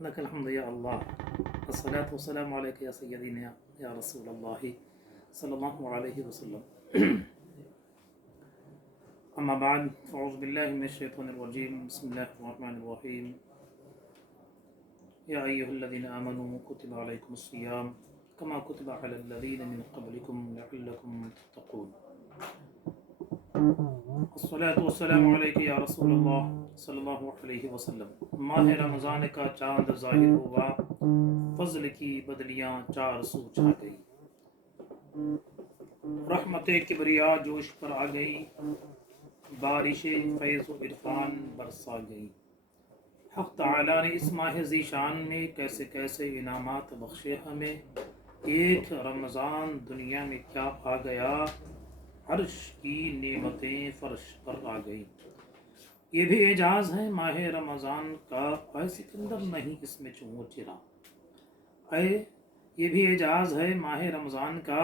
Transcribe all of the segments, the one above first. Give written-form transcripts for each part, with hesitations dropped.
لك الحمد يا الله الصلاة والسلام عليك يا سيدنا يا رسول الله صلى الله عليه وسلم أما بعد فأعوذ بالله من الشيطان الرجيم بسم الله الرحمن الرحيم يا أيها الذين آمنوا كتب عليكم الصيام كما كتب على الذين من قبلكم لعلكم تتقون الصلاة والسلام عليك يا رسول الله صلی اللہ علیہ وسلم۔ ماہ رمضان کا چاند ظاہر ہوا، فضل کی بدلیاں چار سو چھا گئی، رحمت کبریا جوش پر آ گئی، بارش فیض و عرفان برسا گئی۔ حق تعالی نے اس ماہ ذیشان میں کیسے کیسے انعامات بخشے ہمیں، ایک رمضان دنیا میں کیا آ گیا، عرش کی نعمتیں فرش پر آ گئی۔ یہ بھی اعجاز ہے ماہ رمضان کا، اے سکندر نہیں اس میں چوں چرا، یہ بھی اعجاز ہے ماہ رمضان کا،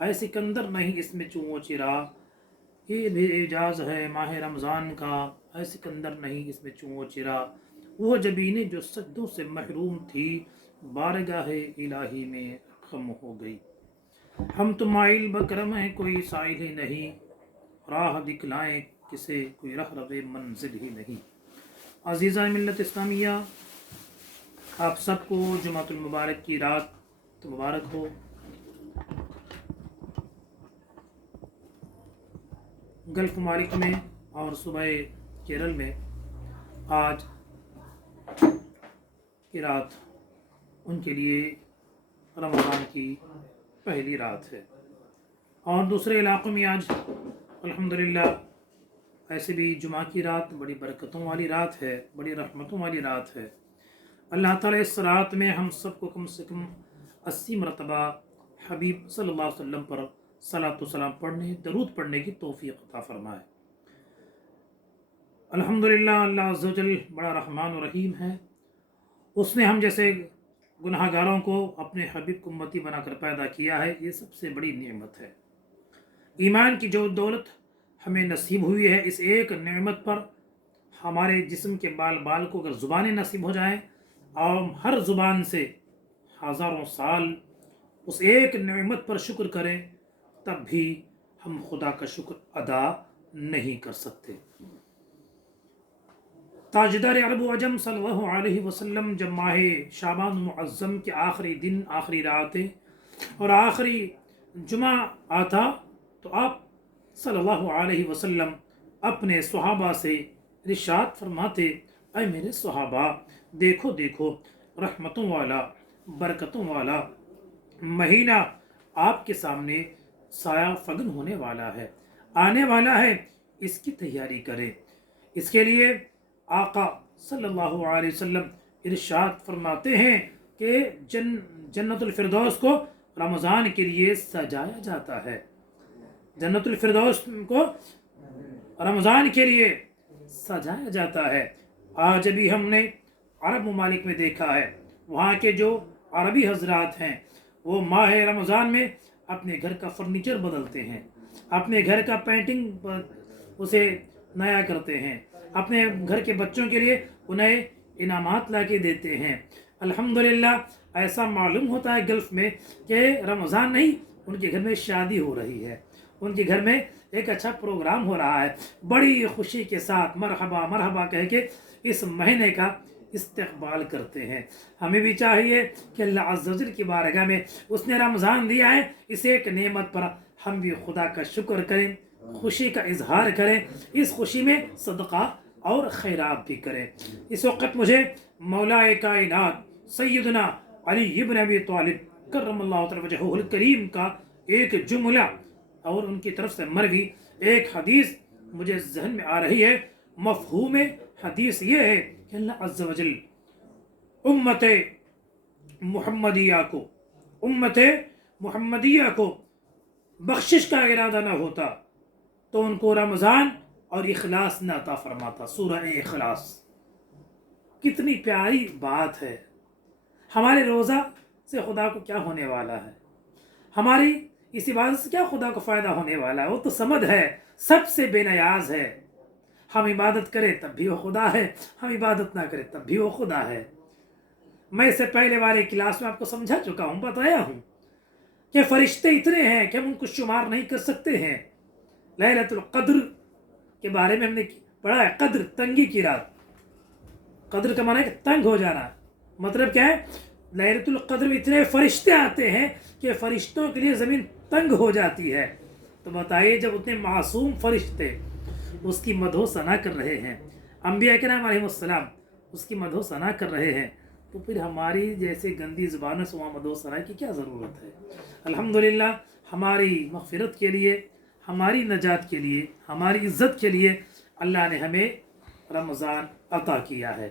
اے سکندر نہیں اس میں چوں چرا، یہ بھی اعجاز ہے ماہ رمضان کا، اے سکندر نہیں اس میں چوں چرا۔ وہ جبینیں جو سجدوں سے محروم تھی، بارگاہ الہی میں خم ہو گئی۔ ہم تو مائل بکرم ہیں کوئی سائل ہی نہیں، راہ دکھلائیں کسے کوئی رہرو منزل ہی نہیں۔ عزیزہ ملت اسلامیہ، آپ سب کو جمعۃ المبارک کی رات مبارک ہو۔ گلف ممالک میں اور صوبہ کیرل میں آج کی رات ان کے لیے رمضان کی پہلی رات ہے، اور دوسرے علاقوں میں آج الحمدللہ ایسے بھی جمعہ کی رات بڑی برکتوں والی رات ہے، بڑی رحمتوں والی رات ہے۔ اللہ تعالیٰ اس رات میں ہم سب کو کم سے کم 80 مرتبہ حبیب صلی اللہ علیہ وسلم پر صلاۃ و سلام پڑھنے، درود پڑھنے کی توفیق عطا فرمائے۔ الحمدللہ اللہ عز و جل بڑا رحمان و رحیم ہے، اس نے ہم جیسے گناہ گاروں کو اپنے حبیب کو امتی بنا کر پیدا کیا ہے، یہ سب سے بڑی نعمت ہے۔ ایمان کی جو دولت ہمیں نصیب ہوئی ہے، اس ایک نعمت پر ہمارے جسم کے بال بال کو اگر زبانیں نصیب ہو جائیں اور ہر زبان سے ہزاروں سال اس ایک نعمت پر شکر کریں، تب بھی ہم خدا کا شکر ادا نہیں کر سکتے۔ تاجدار عرب و عجم صلی اللہ علیہ وسلم جب ماہ شعبان معظم کے آخری دن، آخری راتیں اور آخری جمعہ آتا تو آپ صلی اللہ علیہ وسلم اپنے صحابہ سے ارشاد فرماتے، اے میرے صحابہ، دیکھو دیکھو رحمتوں والا، برکتوں والا مہینہ آپ کے سامنے سایہ فگن ہونے والا ہے، آنے والا ہے، اس کی تیاری کریں۔ اس کے لیے آقا صلی اللہ علیہ وسلم ارشاد فرماتے ہیں کہ جنت الفردوس کو رمضان کے لیے سجایا جاتا ہے، جنت الفردوس کو رمضان کے لیے سجایا جاتا ہے۔ آج ابھی ہم نے عرب ممالک میں دیکھا ہے، وہاں کے جو عربی حضرات ہیں وہ ماہ رمضان میں اپنے گھر کا فرنیچر بدلتے ہیں، اپنے گھر کا پینٹنگ اسے نیا کرتے ہیں، اپنے گھر کے بچوں کے لیے انہیں انعامات لا کے دیتے ہیں۔ الحمدللہ ایسا معلوم ہوتا ہے گلف میں کہ رمضان نہیں، ان کے گھر میں شادی ہو رہی ہے، ان کے گھر میں ایک اچھا پروگرام ہو رہا ہے، بڑی خوشی کے ساتھ مرحبا مرحبا کہہ کے اس مہینے کا استقبال کرتے ہیں۔ ہمیں بھی چاہیے کہ اللہ عز و جل کی بارگاہ میں اس نے رمضان دیا ہے، اس ایک نعمت پر ہم بھی خدا کا شکر کریں، خوشی کا اظہار کریں، اس خوشی میں صدقہ اور خیرات بھی کریں۔ اس وقت مجھے مولا کائنات سیدنا علی ابن ابی طالب کرم اللہ تعالی وجہہ الکریم کا ایک جملہ اور ان کی طرف سے مروی ایک حدیث مجھے ذہن میں آ رہی ہے۔ مفہوم حدیث یہ ہے کہ اللہ عز و جل امت محمدیہ کو بخشش کا ارادہ نہ ہوتا تو ان کو رمضان اور اخلاص نہ عطا فرماتا۔ سورہ اخلاص کتنی پیاری بات ہے۔ ہمارے روزہ سے خدا کو کیا ہونے والا ہے، ہماری اس عبادت سے کیا خدا کو فائدہ ہونے والا ہے؟ وہ تو صمد ہے، سب سے بے نیاز ہے۔ ہم عبادت کریں تب بھی وہ خدا ہے، ہم عبادت نہ کریں تب بھی وہ خدا ہے۔ میں سے پہلے والے کلاس میں آپ کو سمجھا چکا ہوں، بتایا ہوں کہ فرشتے اتنے ہیں کہ ہم ان کو شمار نہیں کر سکتے ہیں۔ لیلۃ القدر کے بارے میں ہم نے پڑھا ہے، قدر تنگی کی رات۔ قدر کا معنی ہے کہ تنگ ہو جانا، مطلب کیا ہے؟ لیلۃ القدر میں اتنے فرشتے آتے ہیں کہ فرشتوں کے لیے زمین تنگ ہو جاتی ہے۔ تو بتائیے جب اتنے معصوم فرشتے اس کی مدح ثنا کر رہے ہیں، انبیاء کرام علیہ السلام اس کی مدح ثنا کر رہے ہیں، تو پھر ہماری جیسے گندی زبانوں سے وہاں مدح ثنا کی کیا ضرورت ہے؟ الحمدللہ ہماری مغفرت کے لیے، ہماری نجات کے لیے، ہماری عزت کے لیے اللہ نے ہمیں رمضان عطا کیا ہے۔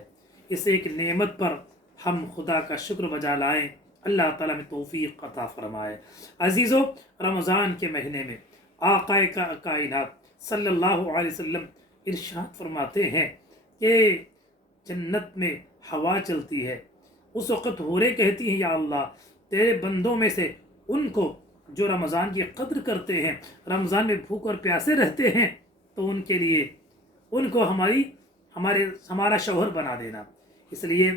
اس ایک نعمت پر ہم خدا کا شکر بجا لائیں، اللہ تعالیٰ میں توفیق عطا فرمائے۔ عزیزو، رمضان کے مہینے میں آقا کائنات صلی اللہ علیہ وسلم ارشاد فرماتے ہیں کہ جنت میں ہوا چلتی ہے، اس وقت حوریں کہتی ہیں یا اللہ تیرے بندوں میں سے ان کو جو رمضان کی قدر کرتے ہیں، رمضان میں بھوک اور پیاسے رہتے ہیں، تو ان کے لیے ان کو ہمارا شوہر بنا دینا۔ اس لیے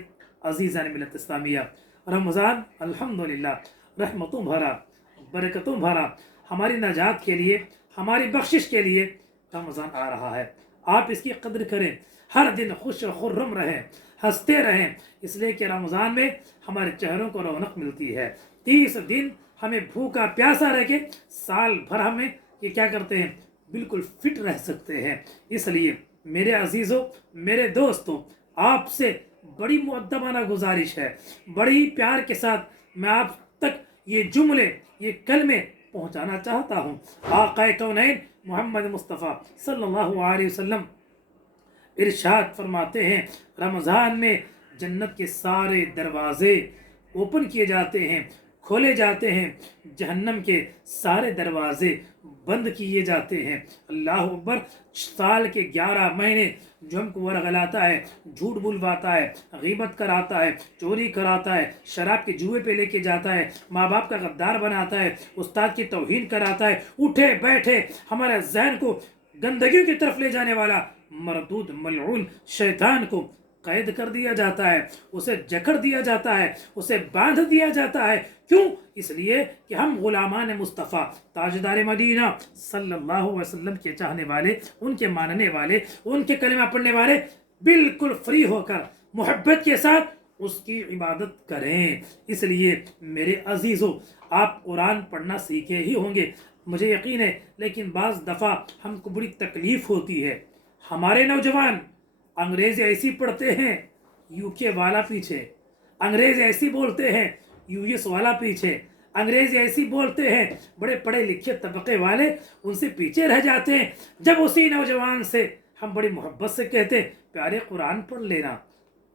عزیزان ملت اسلامیہ، رمضان الحمدللہ رحمتوں بھرا، برکتوں بھرا، ہماری نجات کے لیے، ہماری بخشش کے لیے رمضان آ رہا ہے۔ آپ اس کی قدر کریں، ہر دن خوش و خرم رہیں، ہنستے رہیں، اس لیے کہ رمضان میں ہمارے چہروں کو رونق ملتی ہے۔ 30 دن ہمیں بھوکا پیاسا رہ کے سال بھر ہمیں یہ کیا کرتے ہیں؟ بالکل فٹ رہ سکتے ہیں۔ اس لیے میرے عزیزوں، میرے دوستوں، آپ سے بڑی مؤدبانہ گزارش ہے، بڑی پیار کے ساتھ میں آپ تک یہ جملے، یہ کلمے پہنچانا چاہتا ہوں۔ آقا کونین محمد مصطفیٰ صلی اللہ علیہ وسلم ارشاد فرماتے ہیں، رمضان میں جنت کے سارے دروازے اوپن کیے جاتے ہیں، کھولے جاتے ہیں، جہنم کے سارے دروازے بند کیے جاتے ہیں۔ اللہ اکبر! سال کے 11 مہینے جو ہم کو ورغلاتا ہے، جھوٹ بلواتا ہے، غیبت کراتا ہے، چوری کراتا ہے، شراب کے جوئے پہ لے کے جاتا ہے، ماں باپ کا غدار بناتا ہے، استاد کی توہین کراتا ہے، اٹھے بیٹھے ہمارے ذہن کو گندگیوں کی طرف لے جانے والا مردود ملعون شیطان کو قید کر دیا جاتا ہے، اسے جکڑ دیا جاتا ہے، اسے باندھ دیا جاتا ہے۔ کیوں؟ اس لیے کہ ہم غلامان مصطفیٰ تاجدار مدینہ صلی اللہ علیہ وسلم کے چاہنے والے، ان کے ماننے والے، ان کے کلمہ پڑھنے والے بالکل فری ہو کر محبت کے ساتھ اس کی عبادت کریں۔ اس لیے میرے عزیزوں، آپ قرآن پڑھنا سیکھے ہی ہوں گے، مجھے یقین ہے، لیکن بعض دفعہ ہم کو بڑی تکلیف ہوتی ہے۔ ہمارے نوجوان انگریزی ایسی پڑھتے ہیں، یو کے والا پیچھے، انگریزی ایسی بولتے ہیں، یو ایس والا پیچھے، انگریزی ایسی بولتے ہیں، بڑے پڑھے لکھے طبقے والے ان سے پیچھے رہ جاتے ہیں۔ جب اسی نوجوان سے ہم بڑی محبت سے کہتے ہیں پیارے قرآن پڑھ لینا،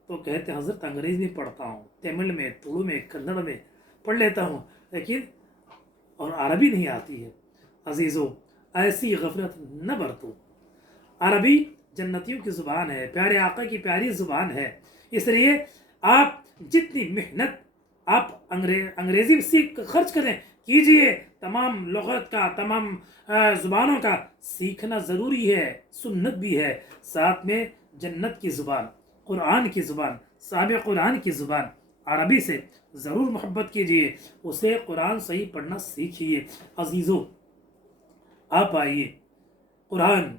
تو کہتے ہیں حضرت انگریزی میں پڑھتا ہوں، تمل میں، تلو میں، کنڑ میں پڑھ لیتا ہوں، لیکن اور عربی نہیں آتی ہے۔ عزیزو، ایسی غفلت نہ برتو۔ عربی جنتیوں کی زبان ہے، پیارے آقا کی پیاری زبان ہے، اس لیے آپ جتنی محنت آپ انگریزی سیکھ خرچ کریں کیجئے، تمام لغت کا، تمام زبانوں کا سیکھنا ضروری ہے، سنت بھی ہے۔ ساتھ میں جنت کی زبان، قرآن کی زبان، صحابہ قرآن کی زبان عربی سے ضرور محبت کیجئے، اسے قرآن صحیح پڑھنا سیکھیے۔ عزیزو، آپ آئیے، قرآن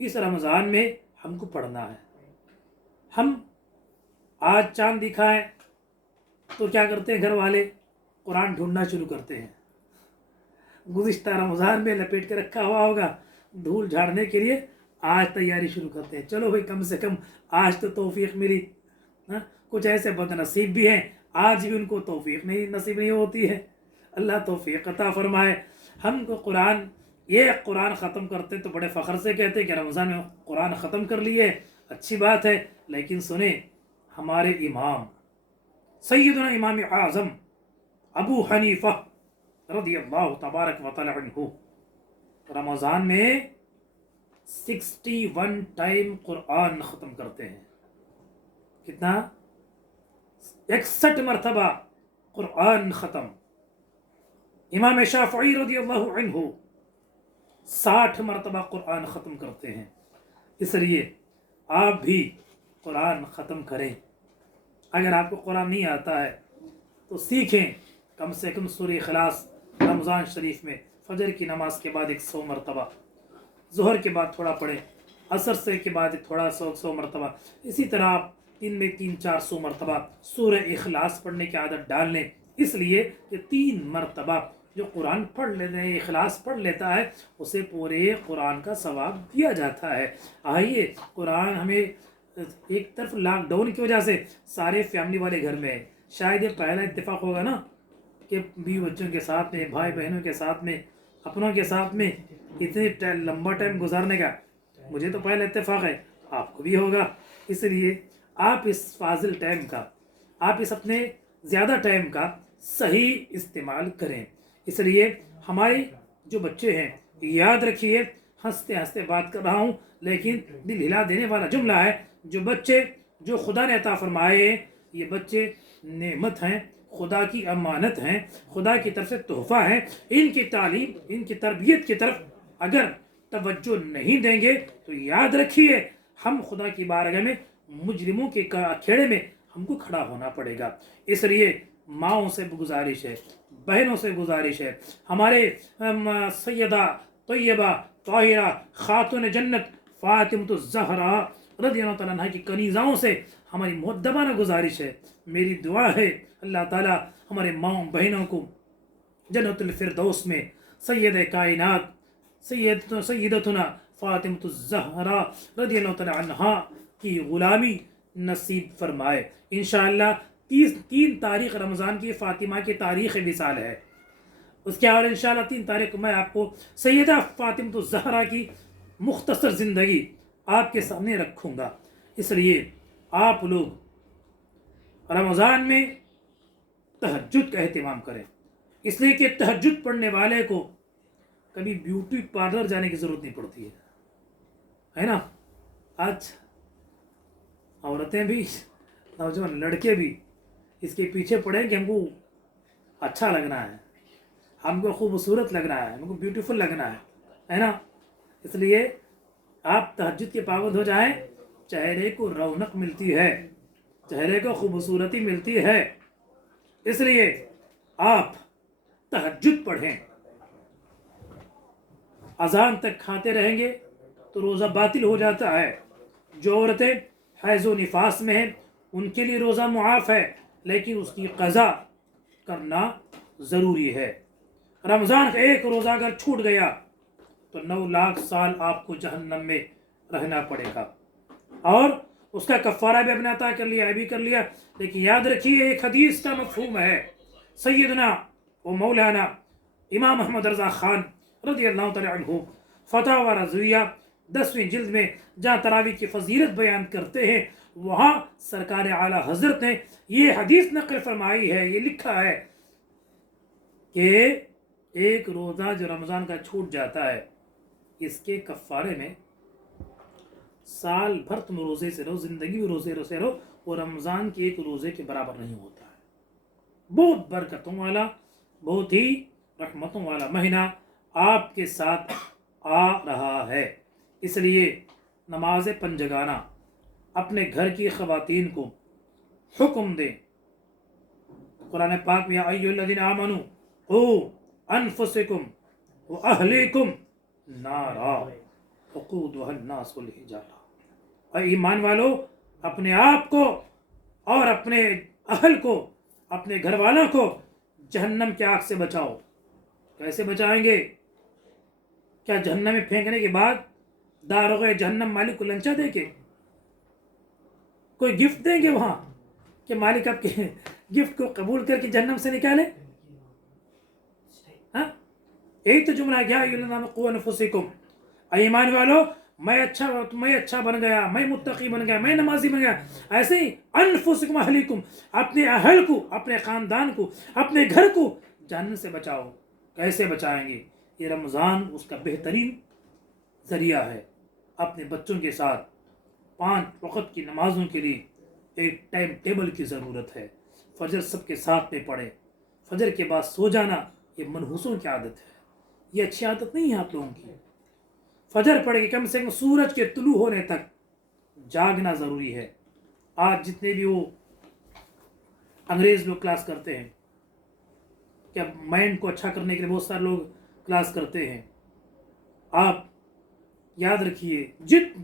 اس رمضان میں ہم کو پڑھنا ہے۔ ہم آج چاند دکھائیں تو کیا کرتے ہیں؟ گھر والے قرآن ڈھونڈنا شروع کرتے ہیں، گزشتہ رمضان میں لپیٹ کے رکھا ہوا ہوگا، دھول جھاڑنے کے لیے آج تیاری شروع کرتے ہیں، چلو بھائی کم سے کم آج تو توفیق ملی۔ کچھ ایسے بد نصیب بھی ہیں آج بھی ان کو توفیق نصیب نہیں ہوتی ہے، اللہ توفیق عطا فرمائے۔ ہم کو قرآن ختم کرتے تو بڑے فخر سے کہتے کہ رمضان میں قرآن ختم کر لیے، اچھی بات ہے، لیکن سنیں، ہمارے امام سیدنا امام اعظم ابو حنیفہ رضی اللہ تبارک و تعالی عنہ رمضان میں 61 ٹائم قرآن ختم کرتے ہیں۔ کتنا؟ 61 مرتبہ قرآن ختم۔ امام شافعی رضی اللہ عنہ 60 مرتبہ قرآن ختم کرتے ہیں۔ اس لیے آپ بھی قرآن ختم کریں، اگر آپ کو قرآن نہیں آتا ہے تو سیکھیں، کم سے کم سورہ اخلاص رمضان شریف میں فجر کی نماز کے بعد 100 مرتبہ، ظہر کے بعد تھوڑا پڑھیں، عصر سے کے بعد تھوڑا 100 مرتبہ، اسی طرح آپ دن میں 300-400 مرتبہ سورہ اخلاص پڑھنے کی عادت ڈال لیں، اس لیے کہ 3 مرتبہ جو قرآن پڑھ لیتے ہیں، اخلاص پڑھ لیتا ہے، اسے پورے قرآن کا ثواب دیا جاتا ہے۔ آئیے، قرآن ہمیں ایک طرف لاک ڈاؤن کی وجہ سے سارے فیملی والے گھر میں ہیں، شاید یہ پہلا اتفاق ہوگا نا کہ بیوی بچوں کے ساتھ میں، بھائی بہنوں کے ساتھ میں، اپنوں کے ساتھ میں اتنے لمبا ٹائم گزارنے کا مجھے تو پہلا اتفاق ہے، آپ کو بھی ہوگا۔ اس لیے آپ اس فاضل ٹائم کا، آپ اس اپنے زیادہ ٹائم کا صحیح استعمال کریں۔ اس لیے ہمارے جو بچے ہیں، یاد رکھیے، ہنستے ہنستے بات کر رہا ہوں لیکن دل ہلا دینے والا جملہ ہے، جو بچے جو خدا نے عطا فرمائے، یہ بچے نعمت ہیں، خدا کی امانت ہیں، خدا کی طرف سے تحفہ ہیں، ان کی تعلیم، ان کی تربیت کی طرف اگر توجہ نہیں دیں گے تو یاد رکھیے ہم خدا کی بارگاہ میں مجرموں کے کھیڑے میں ہم کو کھڑا ہونا پڑے گا۔ اس لیے ماؤں سے گزارش ہے، بہنوں سے گزارش ہے، ہمارے سیدہ طیبہ طاہرہ خاتون جنت فاطمہ الزہرا رضی اللہ تعالیٰ عنہ کی کنیزاؤں سے ہماری مؤدبانہ گزارش ہے، میری دعا ہے اللہ تعالیٰ ہمارے ماؤں بہنوں کو جنت الفردوس میں سید کائنات سیدتنا فاطمہ الزہرا رضی اللہ تعالیٰ عنہ کی غلامی نصیب فرمائے۔ انشاءاللہ 3 تاریخ رمضان کی فاطمہ کی تاریخ وصال ہے، اس کے اور انشاءاللہ 3 تاریخ کو میں آپ کو سیدہ فاطمہ الزہرا کی مختصر زندگی آپ کے سامنے رکھوں گا۔ اس لیے آپ لوگ رمضان میں تہجد کا اہتمام کریں، اس لیے کہ تہجد پڑھنے والے کو کبھی بیوٹی پارلر جانے کی ضرورت نہیں پڑتی ہے نا۔ آج عورتیں بھی، نوجوان لڑکے بھی اس کے پیچھے پڑے کہ ہم کو اچھا لگنا ہے، ہم کو خوبصورت لگنا ہے، ہم کو بیوٹیفل لگنا ہے نا۔ اس لیے آپ تہجد کے پابند ہو جائیں، چہرے کو رونق ملتی ہے، چہرے کو خوبصورتی ملتی ہے۔ اس لیے آپ تہجد پڑھیں، اذان تک کھاتے رہیں گے تو روزہ باطل ہو جاتا ہے۔ جو عورتیں حیض و نفاس میں ہیں ان کے لیے روزہ معاف ہے، لیکن اس کی قضا کرنا ضروری ہے۔ رمضان کا ایک روزہ اگر چھوٹ گیا تو 9 لاکھ سال آپ کو جہنم میں رہنا پڑے گا، اور اس کا کفارہ بھی اپنے عطا کر لیا، بھی کر لیا۔ لیکن یاد رکھیے ایک حدیث کا مفہوم ہے، سیدنا و مولانا امام احمد رضا خان رضی اللہ تعالی عنہ فتاوی رضویہ 10ویں جلد میں جہاں تراویح کی فضیلت بیان کرتے ہیں، وہاں سرکار اعلیٰ حضرت نے یہ حدیث نقل فرمائی ہے، یہ لکھا ہے کہ ایک روزہ جو رمضان کا چھوٹ جاتا ہے، اس کے کفارے میں سال بھر تم روزے سے رہو، زندگی میں روزے سے رہو، وہ رمضان کے ایک روزے کے برابر نہیں ہوتا ہے۔ بہت برکتوں والا، بہت ہی رحمتوں والا مہینہ آپ کے ساتھ آ رہا ہے۔ اس لیے نماز پنجگانہ اپنے گھر کی خواتین کو حکم دیں۔ قرآن پاک میں یا ایھا الذین آمنوا قوا انفسکم واہلیکم نارا وقودھا الناس والحجارہ، اے ایمان والو اپنے آپ کو اور اپنے اہل کو، اپنے گھر والوں کو جہنم کی آگ سے بچاؤ۔ کیسے بچائیں گے؟ کیا جہنم میں پھینکنے کے بعد داروغ جہنم مالک کو لنچا دے کے کوئی گفٹ دیں گے وہاں کہ مالک آپ کے گفٹ کو قبول کر کے جہنم سے نکالے؟ ہاں، یہی تو جملہ ہے، کیا قوا انفسکم، اے ایمان والو میں اچھا بن گیا، میں متقی بن گیا، میں نمازی بن گیا، ایسے ہی انفسکم اہلیکم، اپنے اہل کو، اپنے خاندان کو، اپنے گھر کو جہنم سے بچاؤ۔ کیسے بچائیں گے؟ یہ رمضان اس کا بہترین ذریعہ ہے۔ اپنے بچوں کے ساتھ 5 وقت کی نمازوں کے لیے ایک ٹائم ٹیبل کی ضرورت ہے۔ فجر سب کے ساتھ میں پڑھیں، فجر کے بعد سو جانا یہ منحوسوں کی عادت ہے، یہ اچھی عادت نہیں ہے آپ لوگوں کی۔ فجر پڑھ کے کم سے کم سورج کے طلوع ہونے تک جاگنا ضروری ہے۔ آج جتنے بھی وہ انگریز لوگ کلاس کرتے ہیں، کیا مائنڈ کو اچھا کرنے کے لیے بہت سارے لوگ کلاس کرتے ہیں. آپ یاد رکھیے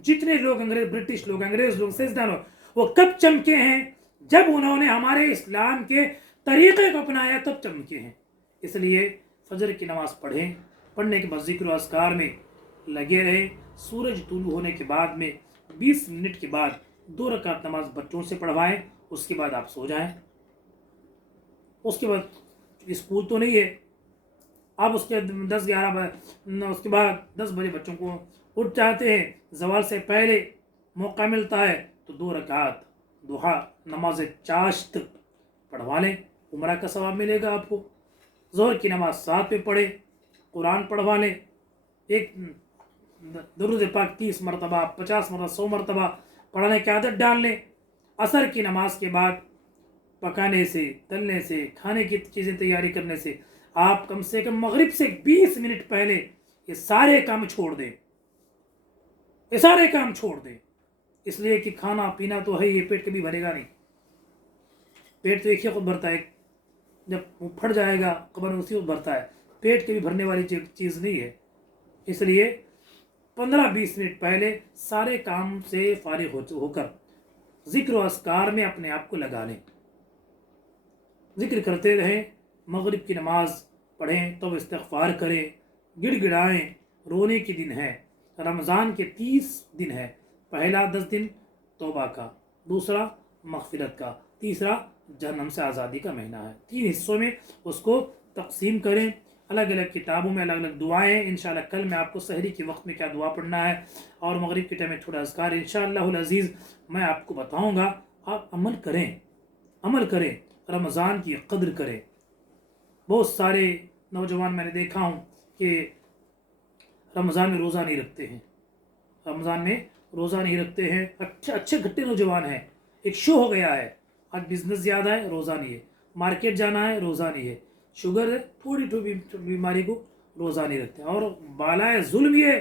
جتنے لوگ برٹش لوگ، انگریز لوگ، سیاستدان لوگ، وہ کب چمکے ہیں؟ جب انہوں نے ہمارے اسلام کے طریقے کو اپنایا تب چمکے ہیں. اس لیے فجر کی نماز پڑھیں، پڑھنے کے بعد ذکر و اذکار میں لگے رہیں. سورج طلوع ہونے کے بعد میں 20 منٹ کے بعد 2 رکعت نماز بچوں سے پڑھوائیں. اس کے بعد آپ سو جائیں. اس کے بعد اسکول تو نہیں ہے، آپ اس کے 10 بجے بچوں کو اٹھ جاتے ہیں، زوال سے پہلے موقع ملتا ہے تو 2 رکعت ضحیٰ نماز چاشت پڑھوا لیں. عمرہ کا ثواب ملے گا آپ کو. ظہر کی نماز 7 پہ پڑھیں، قرآن پڑھوا لیں. ایک درود پاک 30 مرتبہ، 50 مرتبہ، 100 مرتبہ پڑھنے کی عادت ڈال لیں. عصر کی نماز کے بعد پکانے سے، تلنے سے، کھانے کی چیزیں تیاری کرنے سے آپ کم سے کم مغرب سے 20 منٹ پہلے یہ سارے کام چھوڑ دیں. یہ سارے کام چھوڑ دیں، اس لیے کہ کھانا پینا تو ہے، یہ پیٹ کبھی بھرے گا نہیں. پیٹ تو ایک ہی خود بھرتا ہے، جب وہ پھٹ جائے گا قبر میں اسی وقت بھرتا ہے. پیٹ کبھی بھرنے والی چیز نہیں ہے. اس لیے 15-20 منٹ پہلے سارے کام سے فارغ ہو کر ذکر و اذکار میں اپنے آپ کو لگا لیں. ذکر کرتے رہیں. مغرب کی نماز پڑھیں تو استغفار کریں، گڑ گڑائیں. رونے کے دن ہے. رمضان کے 30 دن ہے. پہلا 10 دن توبہ کا، دوسرا مغفرت کا، تیسرا جہنم سے آزادی کا مہینہ ہے. 3 حصوں میں اس کو تقسیم کریں. الگ الگ کتابوں میں الگ الگ دعائیں. انشاءاللہ کل میں آپ کو سحری کے وقت میں کیا دعا پڑھنا ہے اور مغرب کے ٹائم میں تھوڑا اذکار انشاءاللہ العزیز میں آپ کو بتاؤں گا. آپ عمل کریں، رمضان کی قدر کریں. بہت سارے نوجوان میں نے دیکھا ہوں کہ رمضان میں روزہ نہیں رکھتے ہیں. اچھے گھٹے نوجوان ہیں. ایک شو ہو گیا ہے، آج بزنس زیادہ ہے، روزہ نہیں ہے. مارکیٹ جانا ہے، روزہ نہیں ہے. شوگر ہے، تھوڑی بیماری کو روزہ نہیں رکھتے. اور بالائے ظلم یہ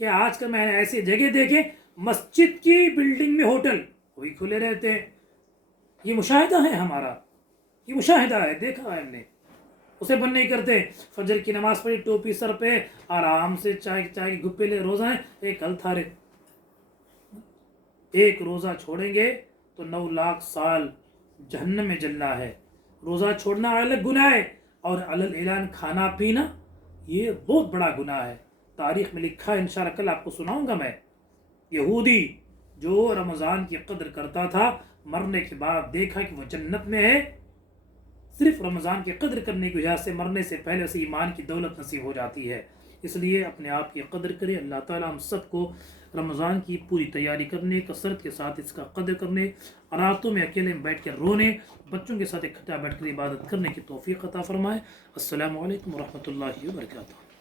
کہ آج کل میں نے ایسی جگہ دیکھے، مسجد کی بلڈنگ میں ہوٹل وہی کھلے رہتے ہیں. یہ مشاہدہ ہے ہمارا، یہ مشاہدہ ہے، دیکھا ہے ہم نے. اسے بند نہیں کرتے. فجر کی نماز پڑھی، ٹوپی سر پہ، آرام سے چائے کی گپے لے. روزہ ہے، ایک التھارے. ایک روزہ چھوڑیں گے تو 9 لاکھ سال جہنم میں جلنا ہے. روزہ چھوڑنا الگ گناہ ہے، اور علل اعلان کھانا پینا یہ بہت بڑا گناہ ہے. تاریخ میں لکھا ہے، انشاءاللہ کل آپ کو سناؤں گا میں. یہودی جو رمضان کی قدر کرتا تھا، مرنے کے بعد دیکھا کہ وہ جنت میں ہے. صرف رمضان کی قدر کرنے کی وجہ سے مرنے سے پہلے اسے ایمان کی دولت نصیب ہو جاتی ہے. اس لیے اپنے آپ کی قدر کریں. اللہ تعالیٰ ہم سب کو رمضان کی پوری تیاری کرنے، کثرت کے ساتھ اس کا قدر کرنے، راتوں میں اکیلے میں بیٹھ کر رونے، بچوں کے ساتھ اکٹھا بیٹھ کر عبادت کرنے کی توفیق عطا فرمائے. السلام علیکم ورحمۃ اللہ وبرکاتہ.